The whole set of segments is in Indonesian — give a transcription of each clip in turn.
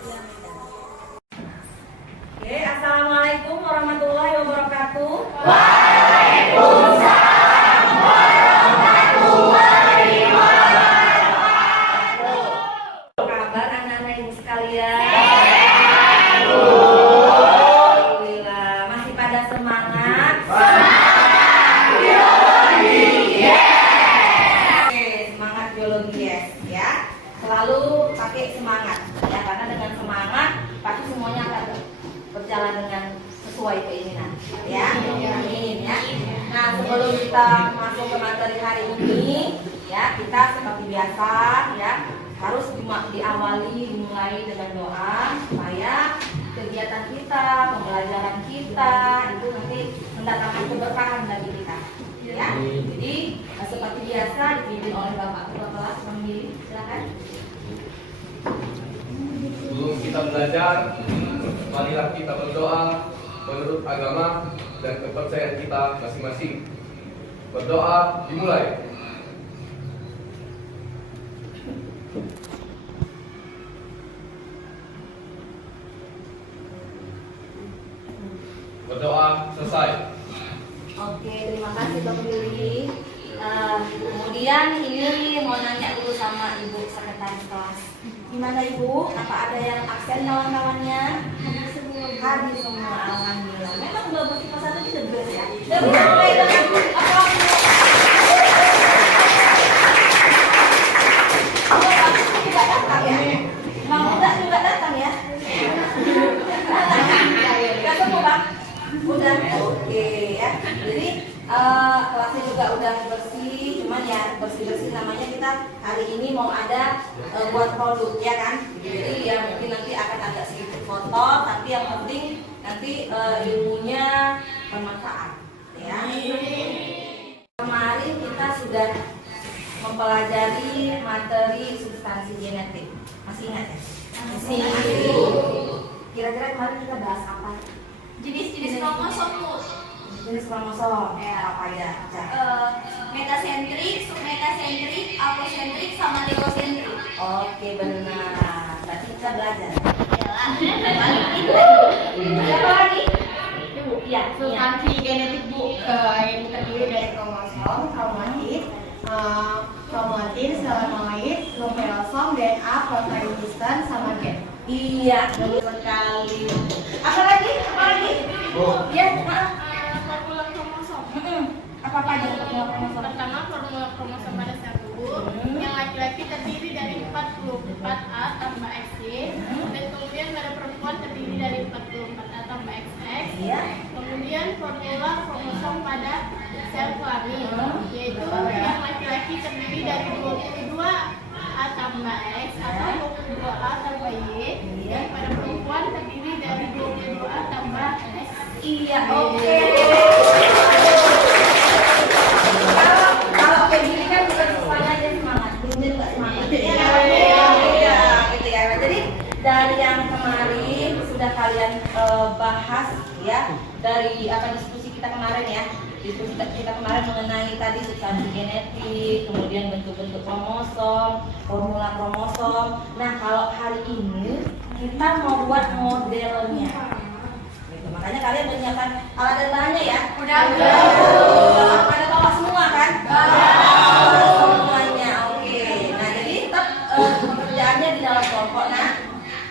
Oke, assalamualaikum warahmatullahi wabarakatuh. Waalaikumsalam warahmatullahi wabarakatuh. Apa kabar anak-anak ibu sekalian? Alhamdulillah, masih pada semangat? Semangat biologi yes ya. Selalu pakai semangat ya, karena dengan semangat pasti semuanya akan berjalan dengan sesuai keinginan ya. Amin ya. Nah, sebelum kita masuk ke materi hari ini ya, kita seperti biasa ya harus dimulai dengan doa supaya kegiatan kita, pembelajaran kita itu nanti mendatangkan keberkahan bagi kita ya. Jadi seperti biasa dipimpin oleh Bapak Ketua Kelas Mandiri, silakan. Sebelum kita belajar, marilah kita berdoa menurut agama dan kepercayaan kita masing-masing. Berdoa dimulai. Berdoa selesai. Oke, terima kasih Bapak Billy. Kemudian ini mau nanya dulu sama Ibu Sekretaris kelas. Gimana Ibu? Apa ada yang absen kawan-kawannya? Hadir semua, alhamdulillah. Memang udah bersih kelas 1 kita beres ya. Dan sampai dengan juga datang ya. Mang Uda juga datang ya. Ketemu Bang? Udah, oke ya. Jadi kelasnya juga udah bersih, cuman ya bersih-bersih namanya kita hari ini mau ada buat produk ya kan. Jadi ya mungkin nanti akan agak sedikit foto, tapi yang penting nanti ilmunya bermanfaat ya. Kemarin kita sudah mempelajari materi substansi genetik. Masih ingat ya? Masih. Kira-kira kemarin kita bahas apa? Jenis-jenis kromosom, Bu. Jenis kromosom apa ya? Metasentrik, submetasentrik, aposentrik, sama ligosentrik. Oke, benar. Berarti kita belajar. Iyalah. Apa lagi? Ibu, iya. Substansi genetik, Bu, yang terdiri dari kromosom, kromatin, selenoid, nucleosom, DNA, protein histen, sama gen. Iya, betul sekali. Apa lagi? Apa lagi? Ya, maaf. Formula kromosom. Apa aja formula kromosom? Pertama, formula kromosom pada sel tubuh. Yang laki-laki terdiri dari 44A tambah XY, dan kemudian pada perempuan terdiri dari 44A tambah XX. Iya. Kemudian formula kromosom pada sel kelamin, yaitu yang laki-laki terdiri dari 22A tambah X atau 22A tambah Y, dan pada perempuan terdiri dari 22A tambah X. Iya, oke. Kalau kayak gini kan bukan semuanya aja semangat, belum juga semangat. Iya, gitu ya. Jadi dari yang kemarin sudah kalian bahas ya, dari diskusi kita kemarin ya. Diskusi kita kemarin mengenai tadi substansi genetik, kemudian bentuk-bentuk kromosom, formula kromosom. Nah, kalau hari ini kita mau buat modelnya. Makanya kalian menyiapkan alat dan bahannya ya? Udah. Pada bawa semua kan? Semuanya, oke. Nah, jadi tetap pekerjaannya di dalam kelompok. Nah,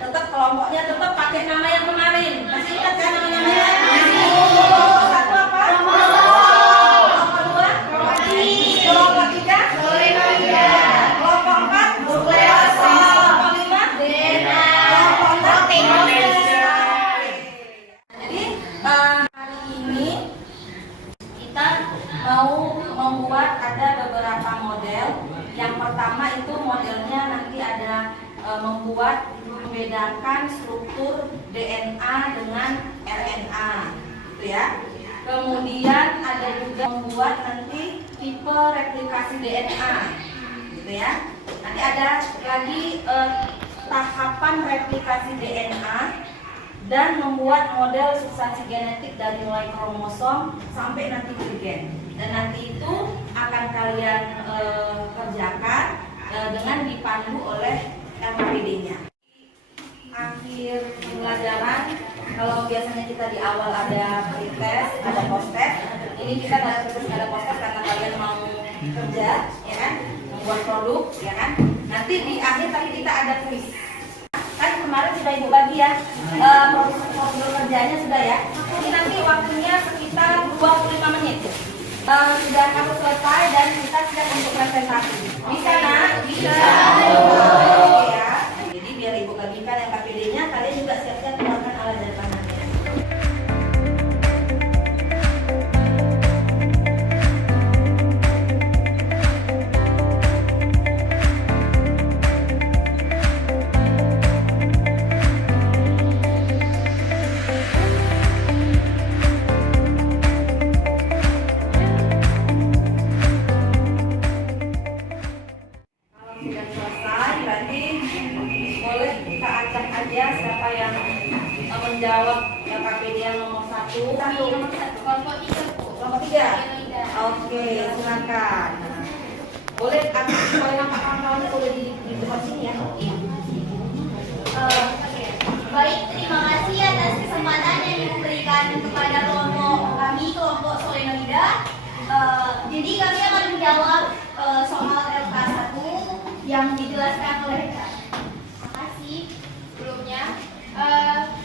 tetap kelompoknya tetap pakai nama yang kemarin. Masih ingat kan namanya? Kelompok satu apa? Kelompok dua? Kelompok tiga? Kelompok empat? Kelompok lima? Kelompok enam? Hari ini kita mau membuat ada beberapa model. Yang pertama itu modelnya nanti ada membedakan struktur DNA dengan RNA, gitu ya. Kemudian ada juga membuat nanti tipe replikasi DNA, gitu ya. Nanti ada lagi tahapan replikasi DNA. Dan membuat model substansi genetik dari mulai kromosom sampai nanti ke gen. Dan nanti itu akan kalian kerjakan dengan dipandu oleh RPD-nya. akhir pembelajaran. Kalau biasanya kita di awal ada pretest, ada post-test, ini kita nggak ada pretest, nggak ada post-test karena kalian mau kerja, ya kan, membuat produk, ya kan. Nanti di akhir tapi kita ada kuis. Kan kemarin sudah ibu bagi ya, prosedur kerjanya sudah ya. Ini nanti waktunya sekitar 25 menit. Sudah kamu selesai dan kita siap untuk presentasi. Bisa nak? Bisa. Oke ya. Jadi biar ibu bagikan yang KPD-nya, kalian juga siap-siap keluarkan alat dan panahnya. Sudah selesai, berarti boleh kita acak aja siapa yang menjawab yang KPD yang nomor 1. Nomor 1, kelompok 3 Bu. Nomor 3. Ida. Oke, silakan. Boleh boleh nampak kawan-kawan boleh di depan sini ya. Baik, terima kasih atas kesempatan yang diberikan kepada kelompok kami, kelompok Soleno Ida. Jadi kami akan menjawab soal LK1 yang dijelaskan oleh Kak. Terima kasih. Sebelumnya,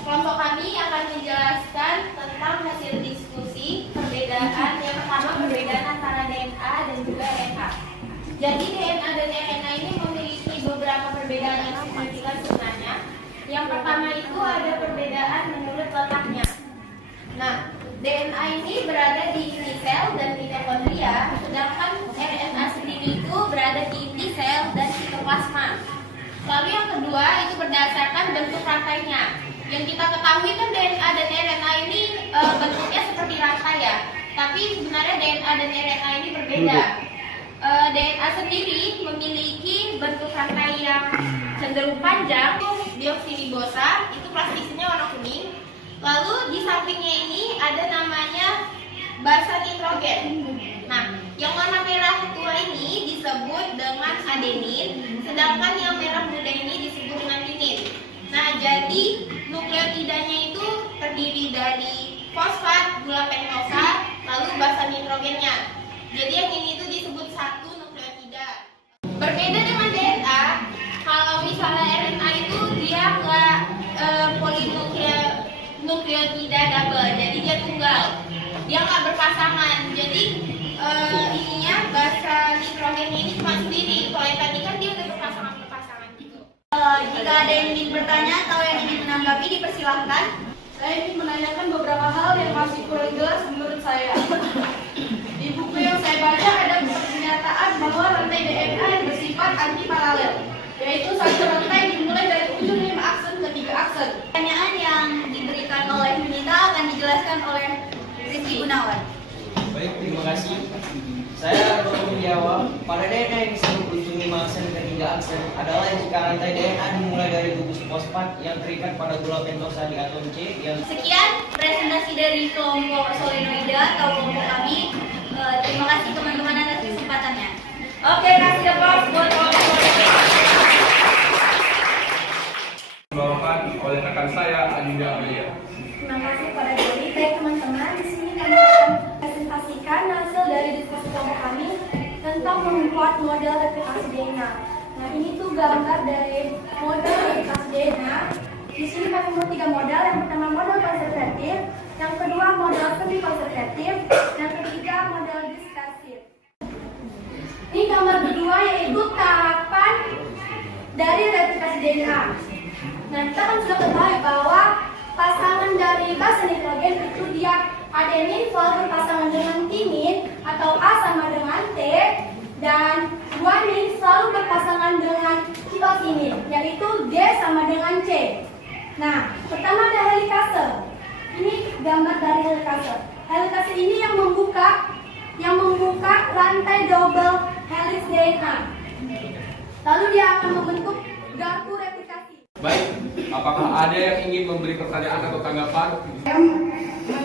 kelompok kami akan menjelaskan tentang hasil diskusi perbedaan. Yang pertama, perbedaan antara DNA dan juga RNA. Jadi DNA dan RNA ini memiliki beberapa perbedaan yang signifikan sebenarnya. Yang pertama itu ada perbedaan menurut letaknya. Nah, DNA ini berada di inti sel dan mitokondria, sedangkan RNA sendiri itu berada di inti sel dan sitoplasma. Lalu yang kedua itu berdasarkan bentuk rantainya. Yang kita ketahui kan DNA dan RNA ini bentuknya seperti rantai ya. Tapi sebenarnya DNA dan RNA ini berbeda. DNA sendiri memiliki bentuk rantai yang cenderung panjang, deoksiribosa, itu plastisnya warna kuning. Lalu di sampingnya ini ada namanya basa nitrogen. Nah, yang warna merah tua ini disebut dengan adenin, sedangkan yang merah muda ini disebut dengan tinin. Nah, jadi nukleotidanya itu terdiri dari fosfat, gula pentosa, lalu basa nitrogennya. Jadi yang ini itu disebut satu nukleotida. Berbeda dengan DNA, kalau misalnya RNA itu dia nggak polinukleotida double, jadi dia tunggal, dia nggak berpasangan. Jadi ininya basa nitrogennya ini cuma sendiri. Kalau yang tadi kan dia udah berpasangan gitu. Jika ada yang ingin bertanya atau yang ingin menanggapi, dipersilahkan. Saya ingin menanyakan beberapa hal yang masih kurang jelas menurut saya. Di buku yang saya baca ada pernyataan bahwa rantai DNA yang bersifat anti-paralel, yaitu satu rantai dimulai dari ujung 5 aksen ke 3 aksen. Pertanyaan yang diberikan oleh Yunita akan dijelaskan oleh Rizky Gunawan. Baik, terima kasih. Saya akan menjawab. Pada DNA yang disebut ujung 5 aksen ke 3 aksen adalah jika rantai DNA dimulai dari gugus fosfat yang terikat pada gula pentosa di atom C yang... Sekian presentasi dari kelompok Soleno Ida atau kelompok kami. Terima kasih teman-teman atas kesempatannya. Oke, kasih applause buat kelompok. Dibawakan oleh rekan saya Adinda Amelia. Terima kasih pada Dewi. Baik teman-teman, di sini kami akan presentasikan hasil dari diskusi kelompok kami tentang membuat model replikasi DNA. Nah, ini tuh gambar dari model replikasi DNA. Di sini kami membuat 3 model. Yang pertama model konservatif, yang kedua model semi konservatif, yang ketiga model diskasif. Ini gambar kedua yaitu tahapan dari replikasi DNA. Nah, kita kan sudah ketahui bahwa pasangan dari basa nitrogen itu dia adenin selalu berpasangan dengan tinin atau A sama dengan T, dan guanin selalu berpasangan dengan citosinin, yaitu D sama dengan C. Nah, pertama ada helikase. Ini gambar dari helikase. Helikase ini yang membuka rantai double helix DNA. Lalu dia akan membentuk garpu replikasi. Baik, apakah ada yang ingin memberi pertanyaan atau tanggapan? Saya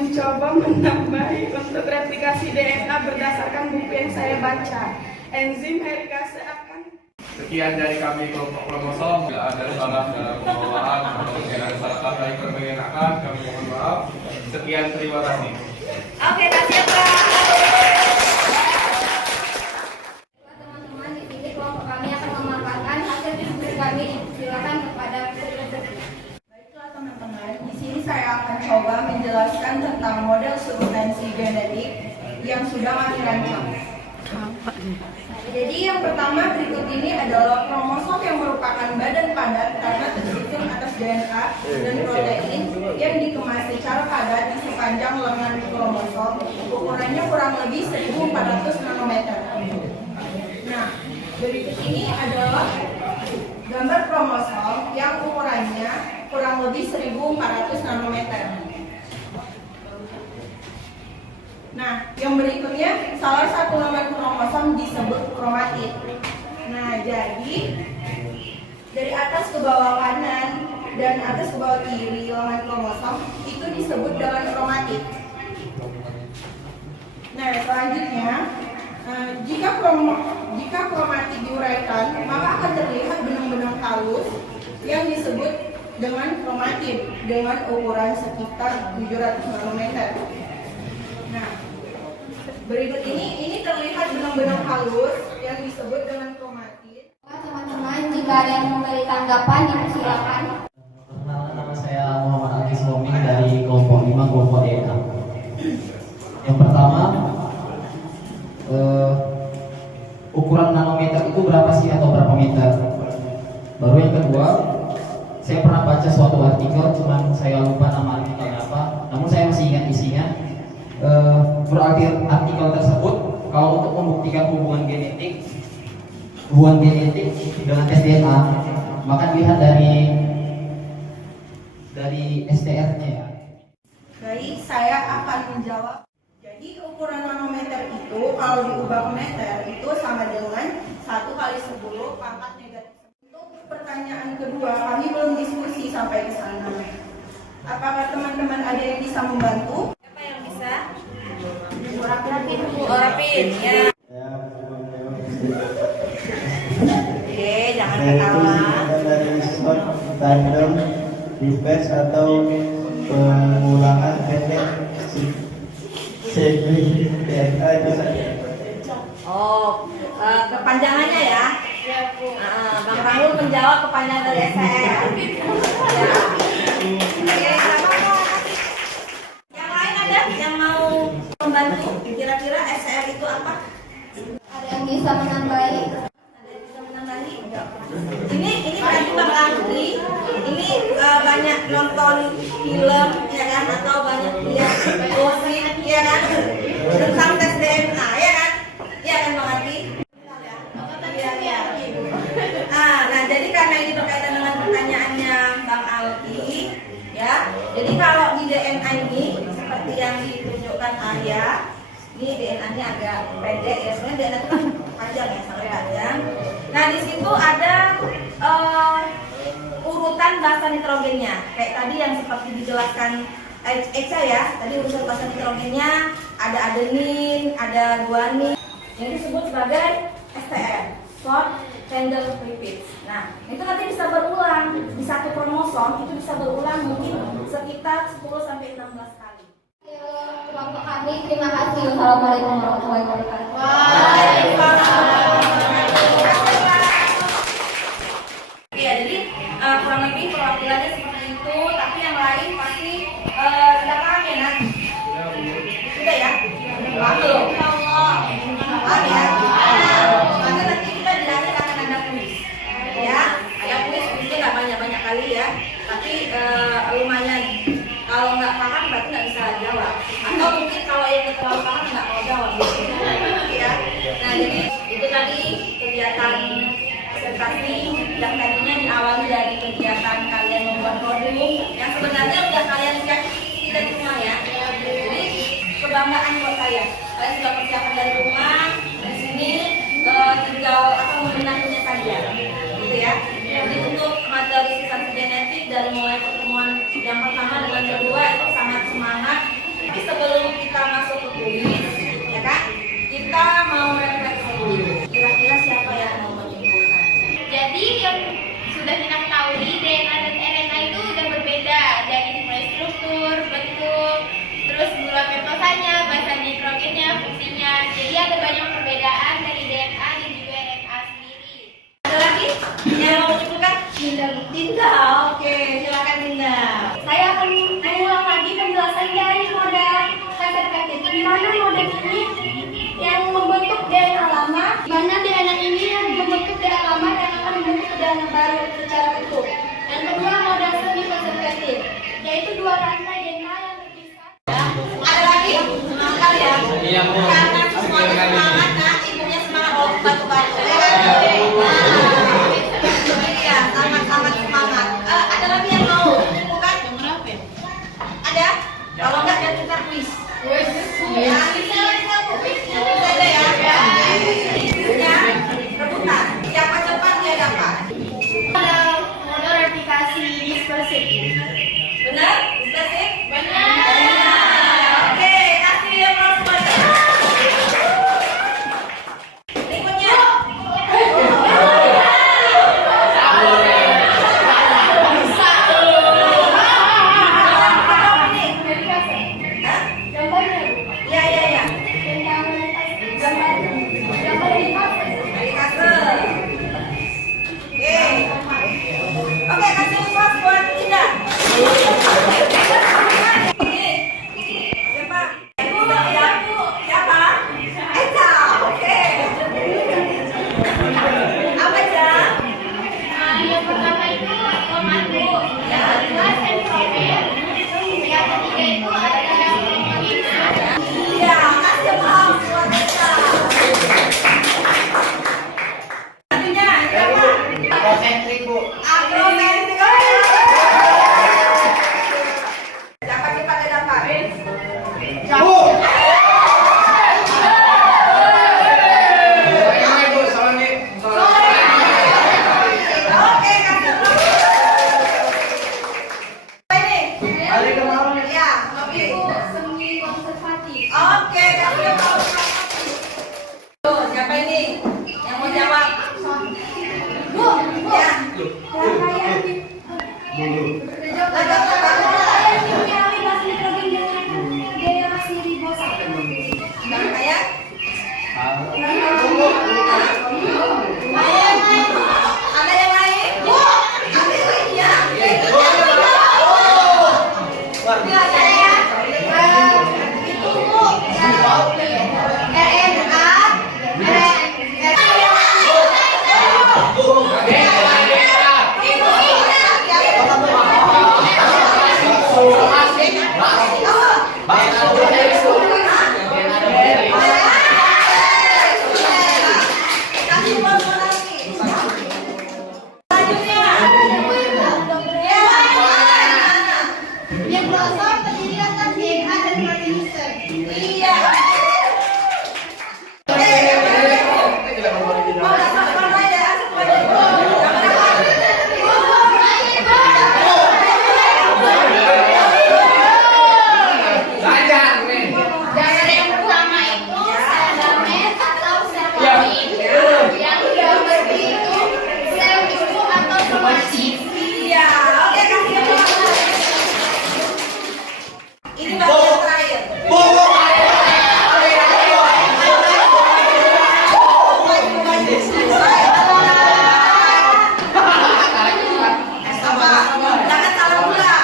mencoba menambahi untuk replikasi DNA berdasarkan buku yang saya baca. Enzim helikase akan Sekian dari kami kelompok kromosom. Bila ada salah dalam pembawaan atau mungkin ada salah kata yang kurang mengenakan, kami mohon maaf. Sekian, terima kasih. Oke, kasih Pak. Teman-teman, di sini kelompok kami akan memaparkan hasil diskusi kami. Silakan kepada Baiklah teman-teman, di sini saya akan coba menjelaskan tentang model substansi genetik yang sudah kami rancang. Jadi yang pertama berikut ini adalah kromosom yang merupakan badan padat karena tersusun atas DNA dan protein yang dikemas secara padat di sepanjang lengan kromosom. Ukurannya kurang lebih 1400 nanometer. Nah, berikut ini adalah gambar kromosom yang ukurannya kurang lebih 1400 nanometer. Nah, yang berikutnya salah satu elemen kromosom disebut kromatid. Nah, jadi dari atas ke bawah kanan dan atas ke bawah kiri elemen kromosom itu disebut dengan kromatid. Nah, selanjutnya jika kromatid diuraikan, maka akan terlihat benang-benang halus yang disebut dengan kromatid dengan ukuran sekitar 700 nanometer. Nah, berikut ini terlihat benang-benang halus yang disebut dengan kromatid. teman-teman, jika ada yang memberi tanggapan, dipersilakan. Nama saya Muhammad Agis Romi dari kelompok 5 kelompok DNA. Yang pertama, ukuran nanometer itu berapa sih atau berapa meter? Baru yang kedua, saya pernah baca suatu artikel, cuman saya lupa nama artikelnya apa. Namun saya masih ingat isinya. Berarti artikel tersebut kalau untuk membuktikan hubungan genetik dengan tes DNA, maka dilihat dari STR-nya ya. Baik, saya akan menjawab. Jadi ukuran nanometer itu kalau diubah ke meter itu sama dengan 1 kali 10 pangkat negatif. Untuk pertanyaan kedua, kami belum diskusi sampai ke sana. Apakah teman-teman ada yang bisa membantu? Siapa yang bisa? Bu Rapin, ya. Oke, jangan ketawa. Dari short tandem reverse atau pengulangan pendek segi DNA itu saja. Oh, kepanjangannya ya? Bang Rahul menjawab kepanjangan dari STR. Ya. Oke, nggak apa-apa. Yang lain ada yang mau membantu? Kira-kira STR itu apa? Ada yang bisa menambahi? Ada yang bisa menambahi? Ini berarti Bang Anggi ini banyak nonton film ya kan, atau banyak lihat gosip ya kan tentang tes DNA ya kan? Iya kan Bang Anggi? Iya. Nah jadi karena ini berkaitan dengan pertanyaannya Bang Alki ya. Jadi kalau di DNA ini seperti yang ditunjukkan Arya, ini DNA-nya agak pendek ya, sebenarnya DNA itu kan panjang ya, sangat panjang. Nah di situ ada urutan basa nitrogennya, kayak tadi yang seperti dijelaskan Eca ya. Tadi urutan basa nitrogennya ada adenin, ada guanin, yang disebut sebagai STR, short tandem repeats. Nah itu nanti bisa berulang di satu kromosom, itu bisa berulang mungkin sekitar 10 sampai 16 kali. Kelompok kami, terima kasih. Assalamualaikum warahmatullahi wabarakatuh. Ya, jadi kurang lebih perwakilannya seperti itu, tapi yang lain pasti sudah paham ya Nak? Sudah ya? Paham belum? Paham ya? Maka nanti kita di akhir akan ada kuis. Ya, ada kuisnya nggak banyak-banyak kali ya, tapi lumayan. Kalau nggak paham berarti nggak bisa jawab. Atau mungkin kalau yang terlalu paham nggak mau jawab. Ya. Nah jadi itu tadi kegiatan presentasi yang tadinya diawali dari kegiatan kalian membuat produk yang sebenarnya udah kalian siapin tidak semua ya. Jadi kebanggaan buat saya. Kalian sudah persiapan dari rumah, di sini tinggal membenahinya saja, gitu ya. Jadi untuk materi substansi genetik dari mulai pertemuan yang pertama dengan kedua itu sangat semangat. Tapi sebelum kita masuk ke kuis, ya kan, kita mau refleksi dulu. Kira-kira siapa yang mau menyimpulkan? penyakit ini yang membentuk DNA lama, di mana DNA ini yang membentuk DNA lama yang akan membentuk DNA baru secara utuh. Yang kedua, model semi konservatif, yaitu dua rantai DNA yang terpisah. Ada lagi? Semangat ya. Iya, Bu. Karena semuanya semangat, nah ibunya semangat kalau batu-batu. Iya, sangat-sangat semangat. Ada lagi yang mau bukan? Ada? Kalau enggak dan kita quiz. Ya, bisa ada ya. Kuisnya rebutan. Siapa cepat dia dapat. Model replikasi dispersif. Benar? Bisa sih? Benar. Oke, kasih dia prosper. Berikutnya. Gambarnya, Iya, iya, iya. gambar di fase. Dari kasih. Oke, kasih pas buat Indah. Siapa? Ibu, ya, Bu. Siapa? Eca. Oke. Apa, Eca? Yang pertama itu komando, yang kedua sensorer, yang ketiga itu ada Iya, kasih pas buat Eca. Selanjutnya, siapa? Agrosentrik, Bu. Agrosentrik. Dapat cepat dia dapat. Bu. Oke, kasih dulu. Ini. Hari kemarin. Ya, oke. semi konservatif. Oke, kasih tahu. Tuh, siapa ini? Yang mau jawab? Bu, Ya. rangkaian Rangkaian kimiawi gas nitrogen dengan deoksiribosa. Rangkaian? Ada yang lain? Bu, ada yang lain ya? Ya, saya. Itu Bu, Yang pelosok terdiri atas DNA dan protein. Iya. Oke, mau dasar mana ya? Yang pertama itu sel gamet atau sel kelamin. Yang kedua itu sel tisu atau somatis. Iya, oke kasih yang mana? Ini bagian terakhir. Jangan salah pula.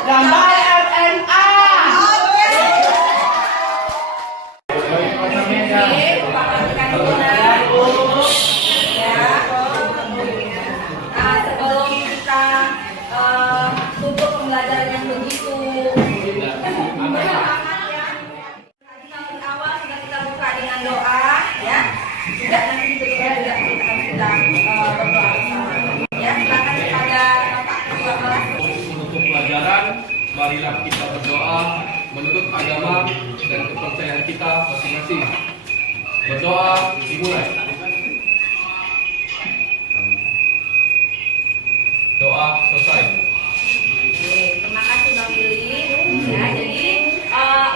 Gambar RNA. Oke. Oke, perhatikan dulu nah. Ya. Nah, sebelum kita tutup pembelajaran yang begitu bersemangat ya. Tadi di awal sudah kita buka dengan doa ya. Juga nanti ditutupnya juga kita sudah berdoa bersama. Ya, silakan kepada Bapak Ketua Kelas. Untuk pelajaran, marilah kita berdoa menurut agama dan kepercayaan kita masing-masing. Berdoa dimulai. Doa selesai. Oke, terima kasih Bang Billy. Ya, jadi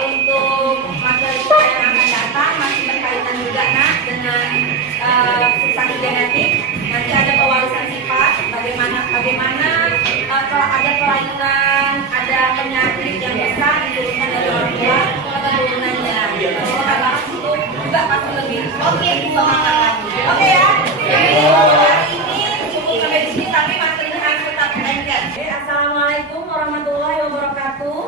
untuk materi kita yang akan datang masih berkaitan juga nak dengan substansi genetik. Nanti ada pewarisan sifat, bagaimana kalau ada kelainan, ada penyakit yang bisa diturunkan dari orang tua ke keturunannya. Kalau ada itu juga pasti lebih semangat lagi. Oke ya. Jadi hari ini cukup sampai di sini, tapi materinya harus tetap lengket. Assalamualaikum warahmatullahi wabarakatuh.